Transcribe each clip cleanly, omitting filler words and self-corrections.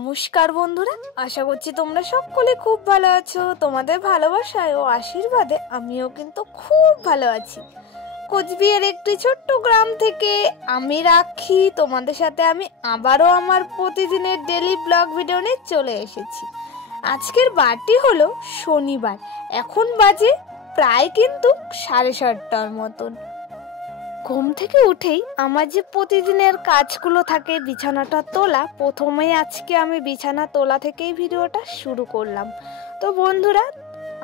নমস্কার বন্ধুরা, আশা করছি তোমরা সকলে খুব ভালো আছো। তোমাদের ভালোবাসায় ও আশীর্বাদে আমিও কিন্তু খুব ভালো আছি। কোচবিহার একটি ছোট্ট গ্রাম থেকে আমি রাখি তোমাদের সাথে আমি আবারও আমার প্রতিদিনের ডেলি ব্লগ ভিডিও নিয়ে চলে এসেছি। আজকের বারটি হলো শনিবার, এখন বাজে প্রায় কিন্তু 7:30টার মতন। ঘুম থেকে উঠেই আমার যে প্রতিদিনের কাজগুলো থাকে, বিছানাটা তোলা, প্রথমেই আজকে আমি বিছানা তোলা থেকেই ভিডিওটা শুরু করলাম। তো বন্ধুরা,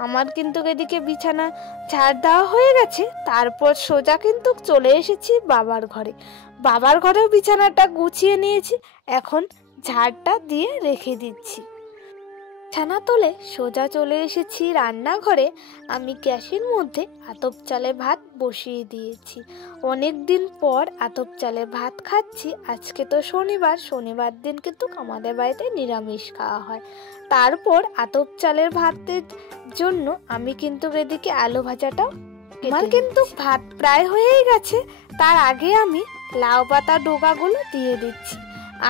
আমার কিন্তু এদিকে বিছানা ঝাড় দেওয়া হয়ে গেছে। তারপর সোজা কিন্তু চলে এসেছি বাবার ঘরে। বাবার ঘরেও বিছানাটা গুছিয়ে নিয়েছি, এখন ঝাড়টা দিয়ে রেখে দিচ্ছি। বিছানা তুলে সোজা চলে এসেছি রান্নাঘরে। আমি গ্যাসের মধ্যে আতপ চালে ভাত বসিয়ে দিয়েছি। অনেক দিন পর আতপ চালে ভাত খাচ্ছি। আজকে তো শনিবার দিন কিন্তু আমাদের বাড়িতে নিরামিষ খাওয়া হয়। তারপর আতপ চালের ভাতের জন্য আমি কিন্তু এদিকে আলু ভাজাটাও, আমার কিন্তু ভাত প্রায় হয়েই গেছে। তার আগে আমি লাউ পাতা ডোগাগুলো দিয়ে দিচ্ছি।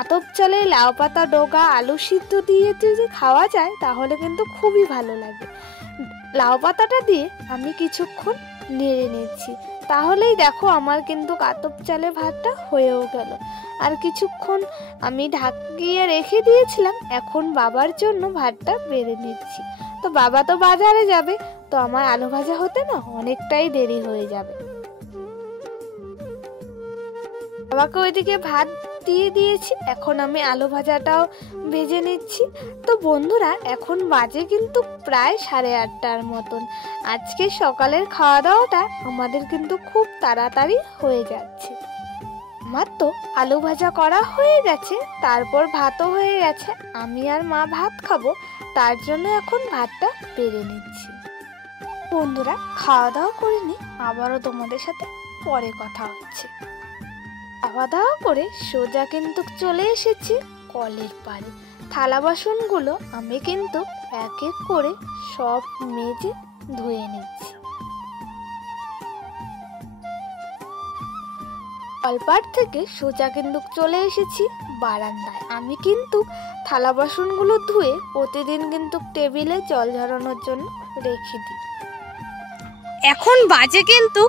আতপ চালে লাউ পাতা ডোগা আলু সিদ্ধ দিয়ে যদি খাওয়া যায় তাহলে কিন্তু খুবই ভালো লাগে। লাউ পাতাটা দিয়ে আমি কিছুক্ষণ নেড়ে নিচ্ছি, তাহলেই দেখো আমার কিন্তু আতপ চালে ভাতটা হয়েও গেল। আর কিছুক্ষণ আমি ঢাকিয়ে রেখে দিয়েছিলাম। এখন বাবার জন্য ভাতটা বেড়ে নিচ্ছি। তো বাবা তো বাজারে যাবে, তো আমার আলু ভাজা হতে না অনেকটাই দেরি হয়ে যাবে। বাবাকে ওইদিকে ভাত দিয়ে দিয়েছি, এখন আমি আলু ভাজাটাও ভেজে নিচ্ছি। তো বন্ধুরা, এখন বাজে কিন্তু প্রায় 8:30টার মতন। আজকে সকালের খাওয়া দাওয়াটা আমাদের কিন্তু খুব তাড়াতাড়ি হয়ে যাচ্ছে। আমার তো আলু ভাজা করা হয়ে গেছে, তারপর ভাতও হয়ে গেছে। আমি আর মা ভাত খাবো, তার জন্য এখন ভাতটা বেড়ে নিচ্ছি। বন্ধুরা, খাওয়া দাওয়া করে নি, আবারও তোমাদের সাথে পরে কথা হচ্ছে। খাওয়া দাওয়া করে সোজা কিন্তু চলে এসেছি কলের পাড়ে। থালা বাসনগুলো আমি কিন্তু এক এক করে সব মেজে ধুয়ে নিচ্ছি। কলপাড় থেকে সোজা কিন্তু চলে এসেছি বারান্দায়। আমি কিন্তু থালা বাসনগুলো ধুয়ে প্রতিদিন কিন্তু টেবিলে জল ঝরানোর জন্য রেখে দিই। এখন বাজে কিন্তু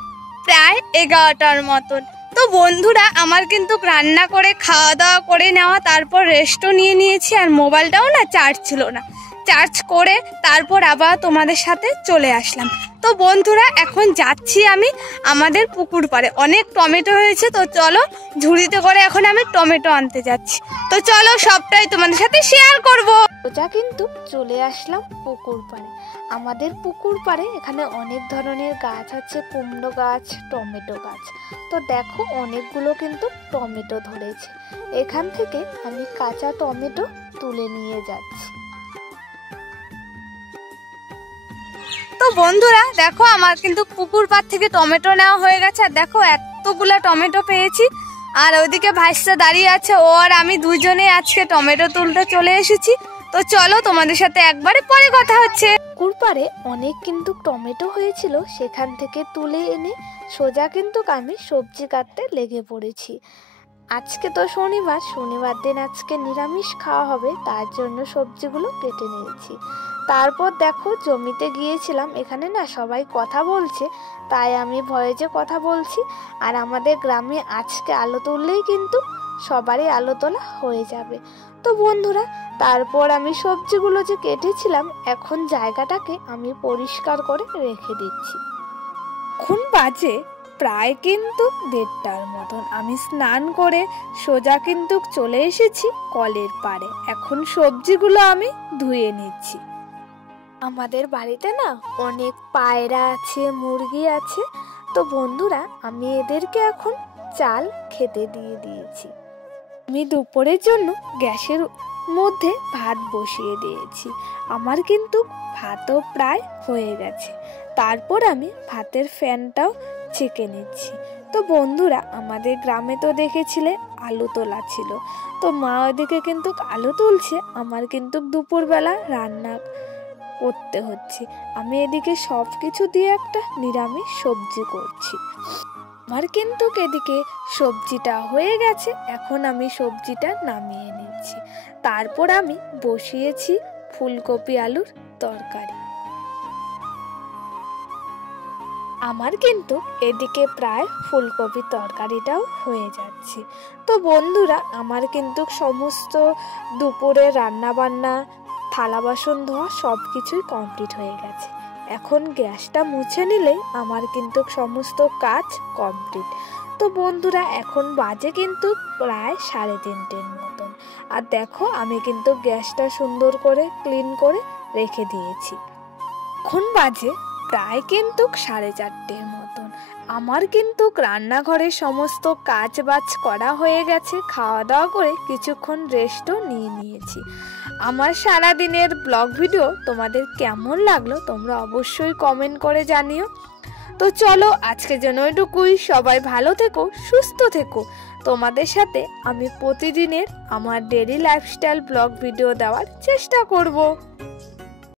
প্রায় 11টার মতন। তো বন্ধুরা, আমার কিন্তু রান্না করে খাওয়া দাওয়া করে নেওয়া, তারপর রেস্টও নিয়ে নিয়েছি। আর মোবাইলটাও না চার্জ ছিল না, চার্জ করে তারপর আবার তোমাদের সাথে চলে আসলাম। তো বন্ধুরা, এখন যাচ্ছি আমি আমাদের পুকুর পাড়ে। অনেক টমেটো হয়েছে, তো চলো ঝুড়িতে করে এখন আমি টমেটো আনতে যাচ্ছি। তো চলো সবটাই তোমাদের সাথে শেয়ার করব। সোজা কিন্তু চলে আসলাম পুকুর পাড়ে। আমাদের পুকুর পাড়ে এখানে অনেক ধরনের গাছ আছে, কুমড়ো গাছ, টমেটো গাছ। তো দেখো অনেকগুলো কিন্তু টমেটো ধরেছে। এখান থেকে আমি কাঁচা টমেটো তুলে নিয়ে যাচ্ছি। তো বন্ধুরা দেখো, আমার কিন্তু পুকুর পাড় থেকে টমেটো নেওয়া হয়ে গেছে। আর দেখো এতগুলা টমেটো পেয়েছি। আর ওইদিকে ভাইসা দাঁড়িয়ে আছে, ও আর আমি দুজনে আজকে টমেটো তুলতে চলে এসেছি। তো চলো তোমাদের সাথে একবারে পরে কথা হচ্ছে। পুকুর পাড়ে অনেক কিন্তু টমেটো হয়েছিল, সেখান থেকে তুলে এনে সোজা কিন্তু আমি সবজি কাটতে লেগে পড়েছি। আজকে তো শনিবার দিন আজকে নিরামিষ খাওয়া হবে, তার জন্য সবজিগুলো কেটে নিয়েছি। তারপর দেখো জমিতে গিয়েছিলাম, এখানে না সবাই কথা বলছে, তাই আমি ভয়েসে কথা বলছি। আর আমাদের গ্রামে আজকে আলো তুললেই কিন্তু সবারই আলো তোলা হয়ে যাবে। তো বন্ধুরা, তারপর আমি সবজিগুলো যে কেটেছিলাম, এখন জায়গাটাকে আমি পরিষ্কার করে রেখে দিচ্ছি। এখন বাজে প্রায় কিন্তু 1:30টার মতন। আমি স্নান করে সোজা কিন্তু চলে এসেছি কলের পাড়ে। এখন সবজিগুলো আমি ধুয়ে নিচ্ছি। আমাদের বাড়িতে না অনেক পায়রা আছে, মুরগি আছে। তো বন্ধুরা, আমি এদেরকে এখন চাল খেতে দিয়ে দিয়েছি। আমি দুপুরের জন্য গ্যাসের মধ্যে ভাত বসিয়ে দিয়েছি। আমার কিন্তু ভাতও প্রায় হয়ে গেছে। তারপর আমি ভাতের ফ্যানটাও ছেঁকে নিচ্ছি। তো বন্ধুরা, আমাদের গ্রামে তো দেখেছিলে আলু তোলা ছিল, তো মা ওদিকে কিন্তু আলু তুলছে, আমার কিন্তু দুপুরবেলা রান্না করতে হচ্ছে। আমি এদিকে সব কিছু দিয়ে একটা নিরামিষ সবজি করছি। আমার কিন্তু এদিকে সবজিটা হয়ে গেছে, এখন আমি সবজিটা নামিয়ে নিচ্ছি। তারপর আমি বসিয়েছি ফুলকপি আলুর তরকারি। আমার কিন্তু এদিকে প্রায় ফুলকপি তরকারিটাও হয়ে যাচ্ছে। তো বন্ধুরা, আমার কিন্তু সমস্ত দুপুরে রান্না বান্না, থালা বাসন ধোয়া সব কিছুই কমপ্লিট হয়ে গেছে। এখন গ্যাসটা মুছে নিলে আমার কিন্তু সমস্ত কাজ কমপ্লিট। তো বন্ধুরা, এখন বাজে কিন্তু প্রায় 3:30 মতন। আর দেখো, আমি কিন্তু গ্যাসটা সুন্দর করে ক্লিন করে রেখে দিয়েছি। এখন বাজে প্রায় কিন্তু 4:30 মতন। আমার কিন্তু রান্নাঘরের সমস্ত কাজ বাজ করা হয়ে গেছে। খাওয়া দাওয়া করে কিছুক্ষণ রেস্টও নিয়েছি। আমার সারাদিনের ব্লগ ভিডিও তোমাদের কেমন লাগলো তোমরা অবশ্যই কমেন্ট করে জানিও। তো চলো, আজকের জন্য এটুকুই। সবাই ভালো থেকো, সুস্থ থেকো। তোমাদের সাথে আমি প্রতিদিনের আমার ডেইলি লাইফস্টাইল ব্লগ ভিডিও দেওয়ার চেষ্টা করব।